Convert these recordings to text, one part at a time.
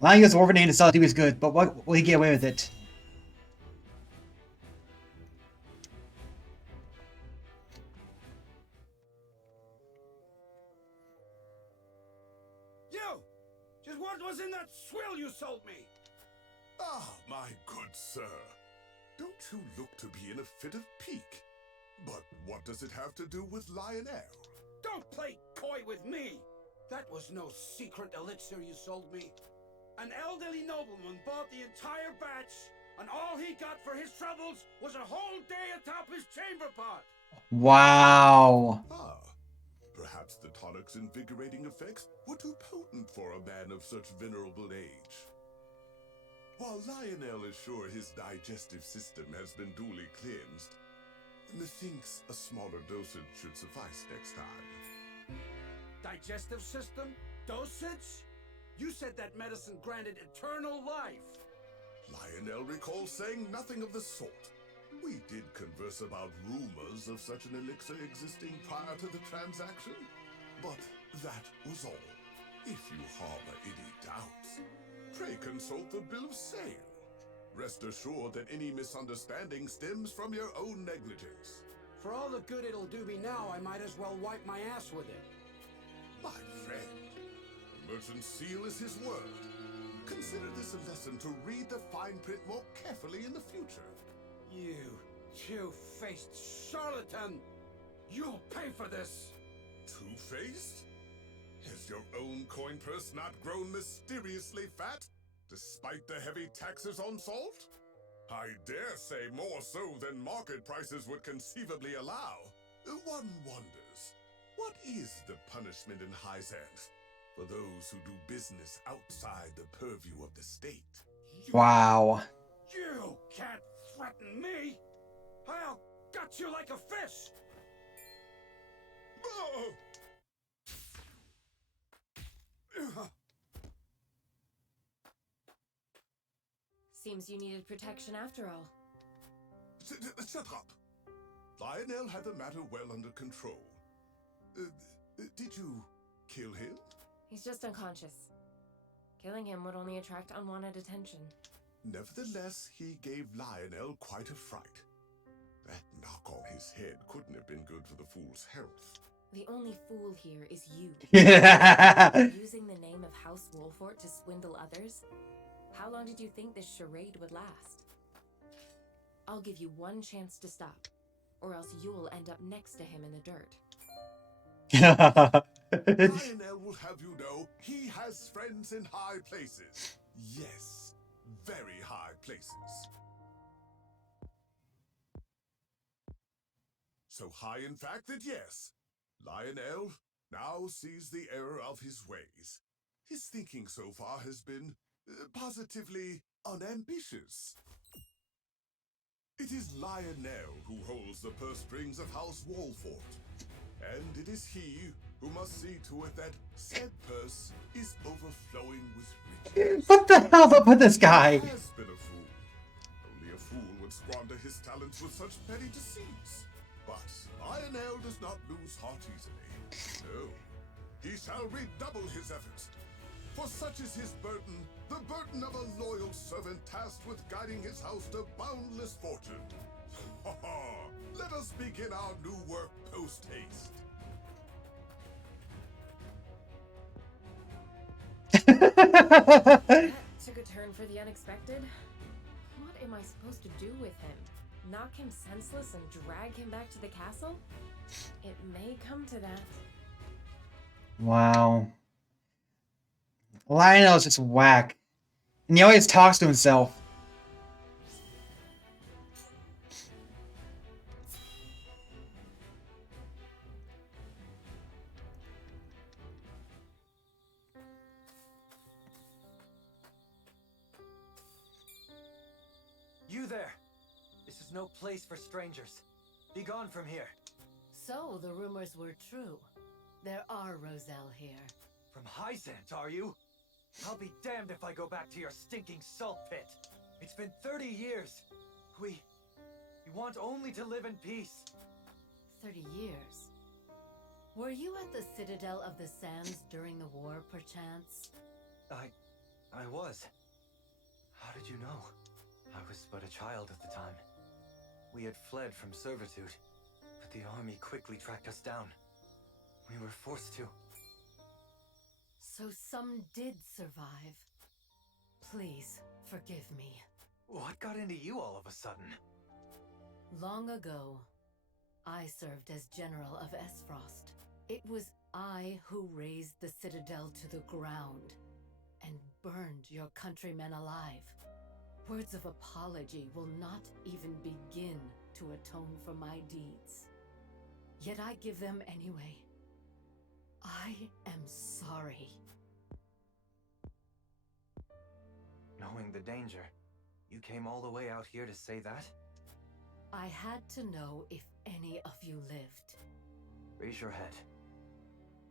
Lying as Orphan and himself, he was good, but what will he get away with it? You! Just what was in that swill you sold me? Ah, my good sir. Don't you look to be in a fit of pique? But what does it have to do with Lionel? Don't play coy with me! That was no secret elixir you sold me. An elderly nobleman bought the entire batch, and all he got for his troubles was a whole day atop his chamber pot. Wow. Ah, perhaps the tonic's invigorating effects were too potent for a man of such venerable age. While Lionel is sure his digestive system has been duly cleansed, methinks a smaller dosage should suffice next time. Digestive system? Dosage? You said that medicine granted eternal life. Lionel recalls saying nothing of the sort. We did converse about rumors of such an elixir existing prior to the transaction, but that was all. If you harbor any doubts, pray consult the bill of sale. Rest assured that any misunderstanding stems from your own negligence. For all the good it'll do me now, I might as well wipe my ass with it. My friend, the merchant's seal is his word. Consider this a lesson to read the fine print more carefully in the future. You two-faced charlatan! You'll pay for this! Two-faced? Has your own coin purse not grown mysteriously fat, despite the heavy taxes on salt? I dare say more so than market prices would conceivably allow. One wonders, what is the punishment in Hyzanth for those who do business outside the purview of the state? Wow. You can't threaten me! I'll gut you like a fish! Oh! Seems you needed protection after all. Shut up! Lionel had the matter well under control. Did you kill him? He's just unconscious. Killing him would only attract unwanted attention. Nevertheless, he gave Lionel quite a fright. That knock on his head couldn't have been good for the fool's health. The only fool here is you. Yeah. Using the name of House Wolfort to swindle others? How long did you think this charade would last? I'll give you one chance to stop, or else you'll end up next to him in the dirt. Lionel will have you know he has friends in high places. Yes, very high places. So high, in fact, that yes, Lionel now sees the error of his ways. His thinking so far has been positively unambitious. It is Lionel who holds the purse strings of House Wolfort, and it is he who must see to it that said purse is overflowing with riches. What the hell's up with this guy? He has been a fool. Only a fool would squander his talents with such petty deceits. But Lionel does not lose heart easily. No, he shall redouble his efforts. For such is his burden, the burden of a loyal servant tasked with guiding his house to boundless fortune. Ha ha! Let us begin our new work post-haste. That took a turn for the unexpected. What am I supposed to do with him? Knock him senseless and drag him back to the castle? It may come to that. Wow. Lionel's just whack. And he always talks to himself. You there! This is no place for strangers. Be gone from here. So the rumors were true. There are Roselle here. From Hyzanth, are you? I'll be damned if I go back to your stinking salt pit. It's been 30 years. We want only to live in peace. 30 years. Were you at the Citadel of the Sands during the war, perchance? I was. How did you know? I was but a child at the time. We had fled from servitude, but the army quickly tracked us down. We were forced to. So some did survive. Please, forgive me. What got into you all of a sudden? Long ago, I served as General of Esfrost. It was I who razed the Citadel to the ground and burned your countrymen alive. Words of apology will not even begin to atone for my deeds. Yet I give them anyway. I am sorry. Knowing the danger, you came all the way out here to say that? I had to know if any of you lived. Raise your head.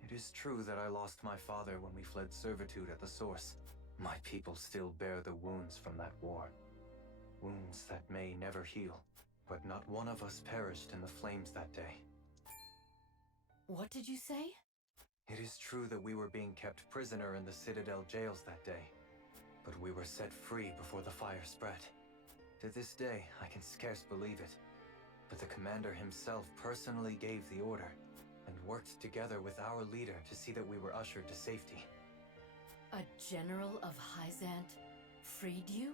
It is true that I lost my father when we fled servitude at the source. My people still bear the wounds from that war. Wounds that may never heal. But not one of us perished in the flames that day. What did you say? It is true that we were being kept prisoner in the Citadel jails that day. But we were set free before the fire spread. To this day, I can scarce believe it. But the commander himself personally gave the order, and worked together with our leader to see that we were ushered to safety. A general of Hyzant freed you?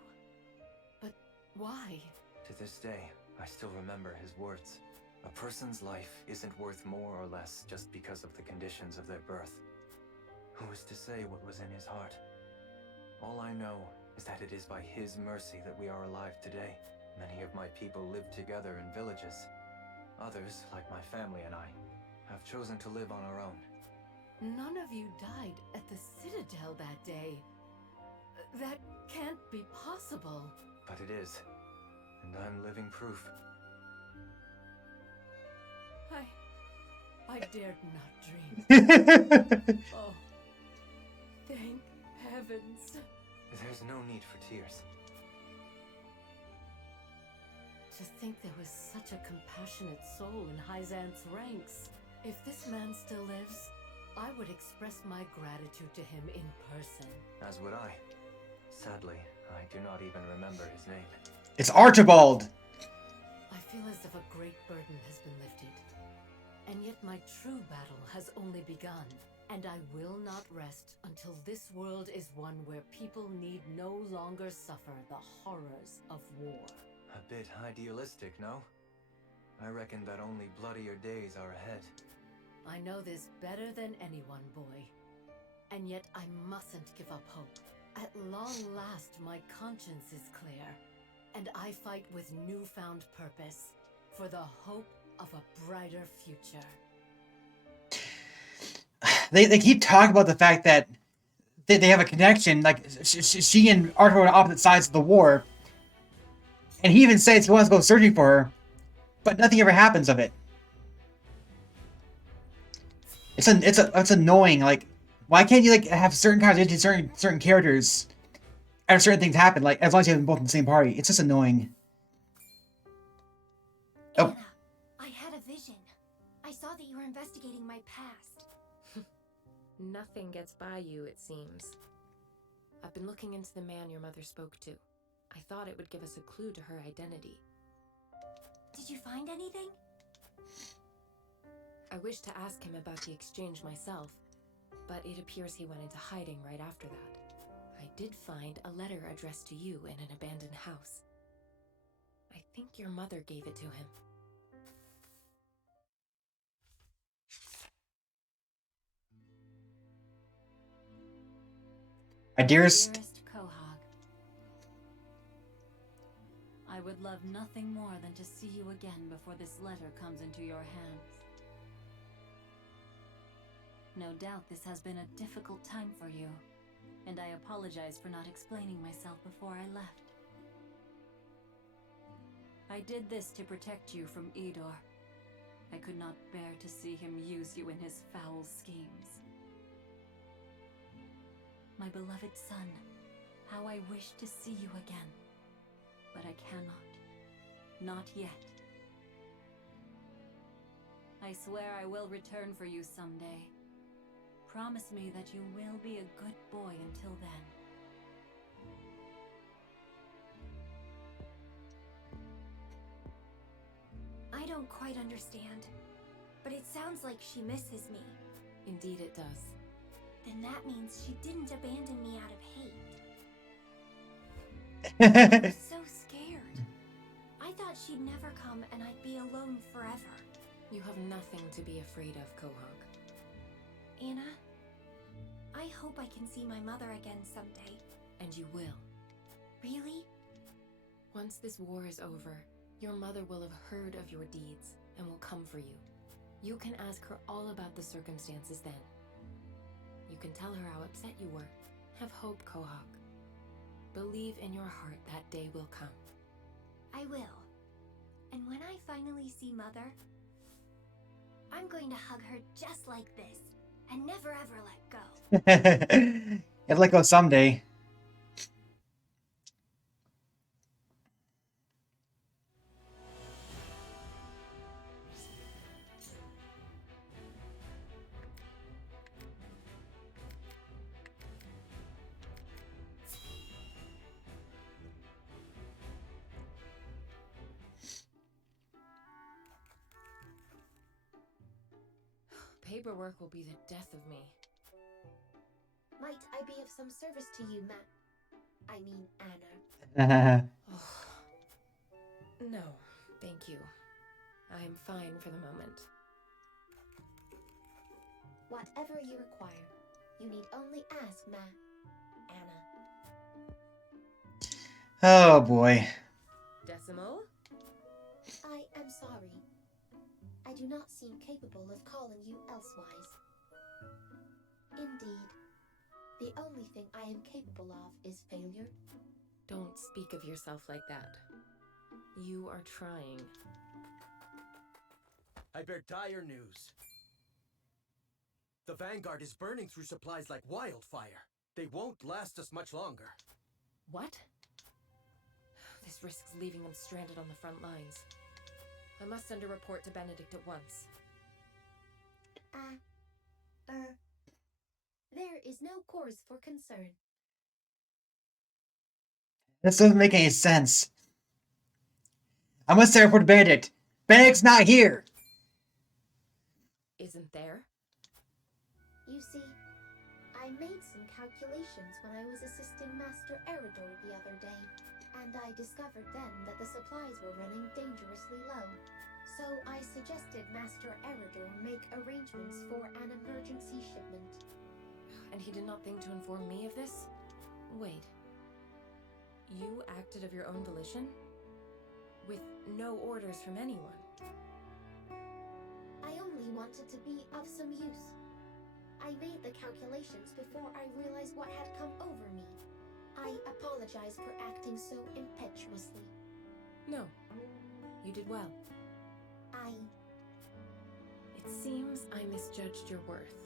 But why? To this day, I still remember his words. A person's life isn't worth more or less just because of the conditions of their birth. Who is to say what was in his heart? All I know is that it is by his mercy that we are alive today. Many of my people live together in villages. Others, like my family and I, have chosen to live on our own. None of you died at the Citadel that day. That can't be possible. But it is. And I'm living proof. I dared not dream. Oh, thank heavens. There's no need for tears. To think there was such a compassionate soul in Hyzant's ranks. If this man still lives, I would express my gratitude to him in person. As would I. Sadly, I do not even remember his name. It's Archibald! I feel as if a great burden has been lifted. And yet my true battle has only begun. And I will not rest until this world is one where people need no longer suffer the horrors of war. A bit idealistic, no? I reckon that only bloodier days are ahead. I know this better than anyone, boy. And yet I mustn't give up hope. At long last, my conscience is clear. And I fight with newfound purpose for the hope of a brighter future. They keep talking about the fact that they have a connection, like she and Arthur are on opposite sides of the war, and he even says he wants to go searching for her, but nothing ever happens of it. It's annoying. Like, why can't you like have certain conversations, certain characters, and certain things happen? Like, as long as you have them both in the same party, it's just annoying. Oh. Anna, I had a vision. I saw that you were investigating my past. Nothing gets by you, it seems. I've been looking into the man your mother spoke to. I thought it would give us a clue to her identity. Did you find anything? I wished to ask him about the exchange myself, but it appears he went into hiding right after that. I did find a letter addressed to you in an abandoned house. I think your mother gave it to him. My dearest, Dearest Quahog, I would love nothing more than to see you again before this letter comes into your hands. No doubt this has been a difficult time for you, and I apologize for not explaining myself before I left. I did this to protect you from Idor. I could not bear to see him use you in his foul schemes. My beloved son, how I wish to see you again. But I cannot. Not yet. I swear I will return for you someday. Promise me that you will be a good boy until then. don't quite understand, but it sounds like she misses me. Indeed it does. Then that means she didn't abandon me out of hate. I'm so scared. I thought she'd never come and I'd be alone forever. You have nothing to be afraid of, Quahog. Anna, I hope I can see my mother again someday. And you will. Really? Once this war is over, your mother will have heard of your deeds and will come for you. You can ask her all about the circumstances then. You can tell her how upset you were. Have hope, Quahog. Believe in your heart that day will come. I will. And when I finally see Mother, I'm going to hug her just like this and never ever let go. It'll let go someday. Paperwork will be the death of me. Might I be of some service to you, Anna? No, thank you. I am fine for the moment. Whatever you require, you need only ask Anna. Oh boy. Decimo? I am sorry. I do not seem capable of calling you elsewise. Indeed, the only thing I am capable of is failure. Don't speak of yourself like that. You are trying. I bear dire news. The Vanguard is burning through supplies like wildfire. They won't last us much longer. What? This risks leaving them stranded on the front lines. I must send a report to Benedict at once. There is no cause for concern. This doesn't make any sense. I must say report to Benedict. Benedict's not here! Isn't there? You see, I made some calculations when I was assisting Master Eridor the other day, and I discovered then that the supplies were running dangerously low. So I suggested Master Eridor make arrangements for an emergency shipment. And he did not think to inform me of this? Wait. You acted of your own volition? With no orders from anyone? I only wanted to be of some use. I made the calculations before I realized what had come over me. I apologize for acting so impetuously. No. You did well. It seems I misjudged your worth.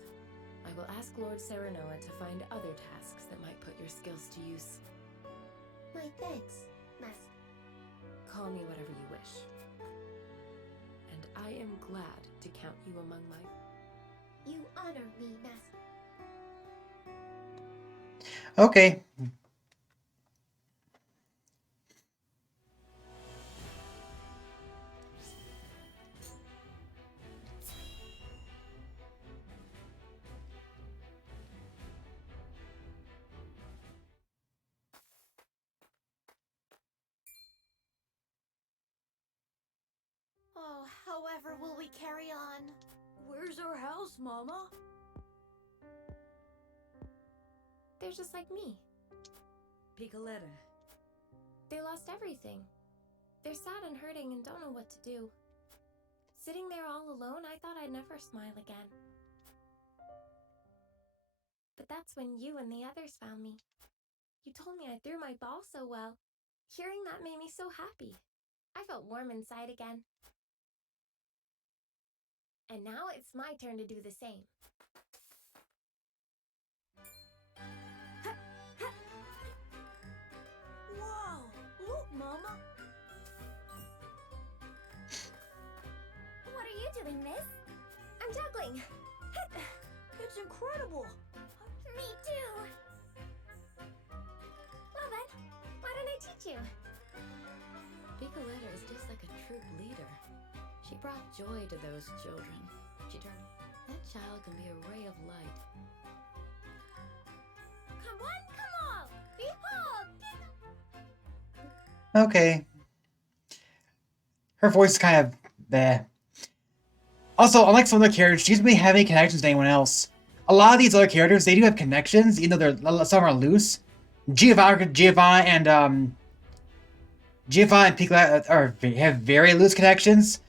I will ask Lord Serenoa to find other tasks that might put your skills to use. My thanks, Master. Call me whatever you wish. And I am glad to count you among my... You honor me, Master. Okay. Oh, however will we carry on? Where's our house, Mama? They're just like me. Picoletta. They lost everything. They're sad and hurting and don't know what to do. Sitting there all alone, I thought I'd never smile again. But that's when you and the others found me. You told me I threw my ball so well. Hearing that made me so happy. I felt warm inside again. And now it's my turn to do the same. Whoa! Look, Mama! What are you doing, miss? I'm juggling. It's incredible! Me too. Well then, why don't I teach you? Picoletta is just like a troop leader. She brought joy to those children. She turned. That child can be a ray of light. Come one, come all! Behold! Okay. Her voice is kind of bleh. Also, unlike some other characters, she doesn't really have any connections to anyone else. A lot of these other characters, they do have connections, even though some are loose. Giovanna and Piccola have very loose connections.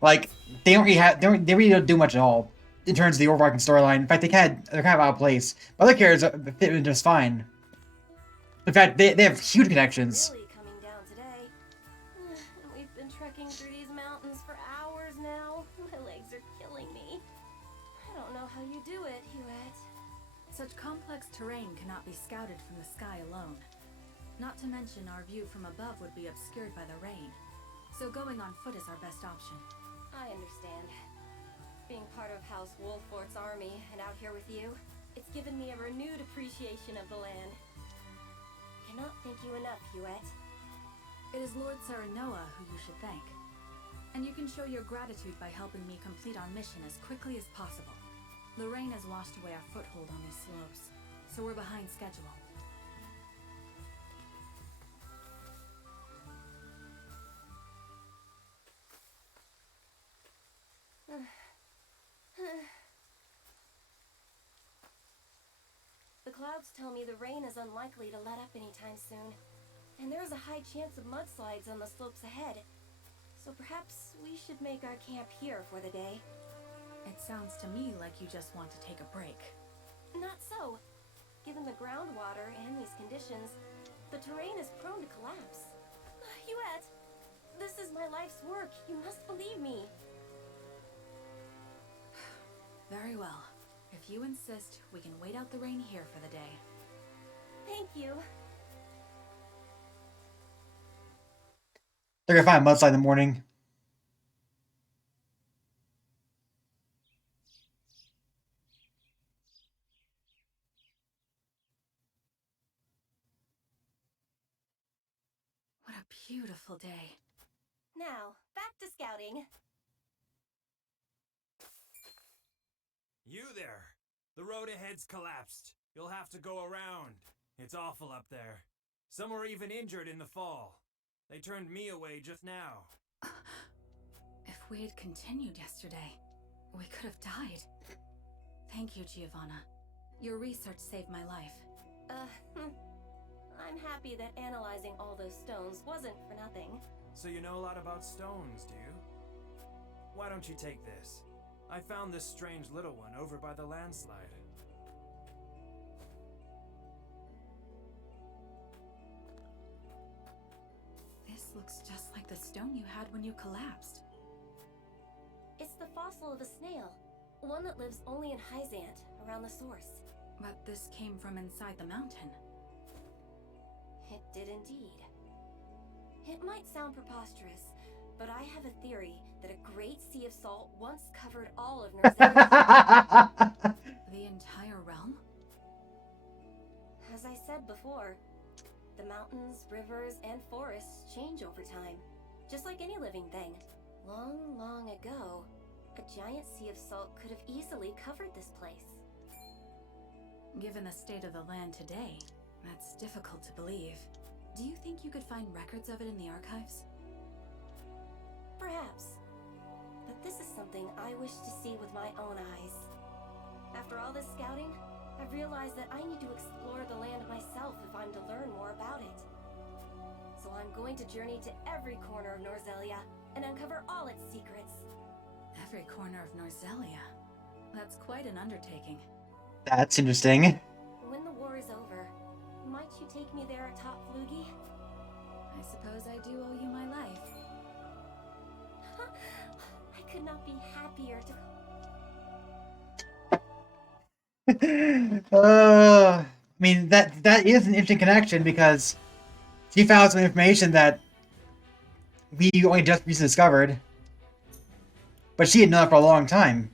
Like they really don't do much at all in terms of the overarching storyline. In fact, they're kind of out of place. But other characters fit in just fine. In fact, they have huge connections. Really coming down today. We've been trekking through these mountains for hours now. My legs are killing me. I don't know how you do it, Huette. Such complex terrain cannot be scouted from the sky alone. Not to mention our view from above would be obscured by the rain. So going on foot is our best option. I understand. Being part of House Wolfort's army and out here with you, it's given me a renewed appreciation of the land. Cannot thank you enough, Huette. It is Lord Serenoa who you should thank. And you can show your gratitude by helping me complete our mission as quickly as possible. The rain has washed away our foothold on these slopes, so we're behind schedule. The clouds tell me the rain is unlikely to let up anytime soon, and there is a high chance of mudslides on the slopes ahead. So perhaps we should make our camp here for the day. It sounds to me like you just want to take a break. Not so. Given the groundwater and these conditions, the terrain is prone to collapse. Huette, this is my life's work. You must believe me. Very well. If you insist, we can wait out the rain here for the day. Thank you. They're gonna find a mudslide in the morning. What a beautiful day. Now, back to scouting. You there! The road ahead's collapsed. You'll have to go around. It's awful up there. Some were even injured in the fall. They turned me away just now. If we had continued yesterday, we could have died. Thank you, Giovanna. Your research saved my life. I'm happy that analyzing all those stones wasn't for nothing. So you know a lot about stones, do you? Why don't you take this? I found this strange little one over by the landslide. This looks just like the stone you had when you collapsed. It's the fossil of a snail, one that lives only in Hyzant, around the source. But this came from inside the mountain. It did indeed. It might sound preposterous, but I have a theory that a great sea of salt once covered all of Norzelia. The entire realm? As I said before, the mountains, rivers, and forests change over time, just like any living thing. Long, long ago, a giant sea of salt could have easily covered this place. Given the state of the land today, that's difficult to believe. Do you think you could find records of it in the archives? Perhaps. But this is something I wish to see with my own eyes. After all this scouting, I've realized that I need to explore the land myself if I'm to learn more about it. So I'm going to journey to every corner of Norzelia and uncover all its secrets. Every corner of Norzelia? That's quite an undertaking. That's interesting. When the war is over, might you take me there atop Flugi? I suppose I do owe you my life. I could not be happier to... I mean, that is an interesting connection because she found some information that we only just recently discovered. But she had known that for a long time.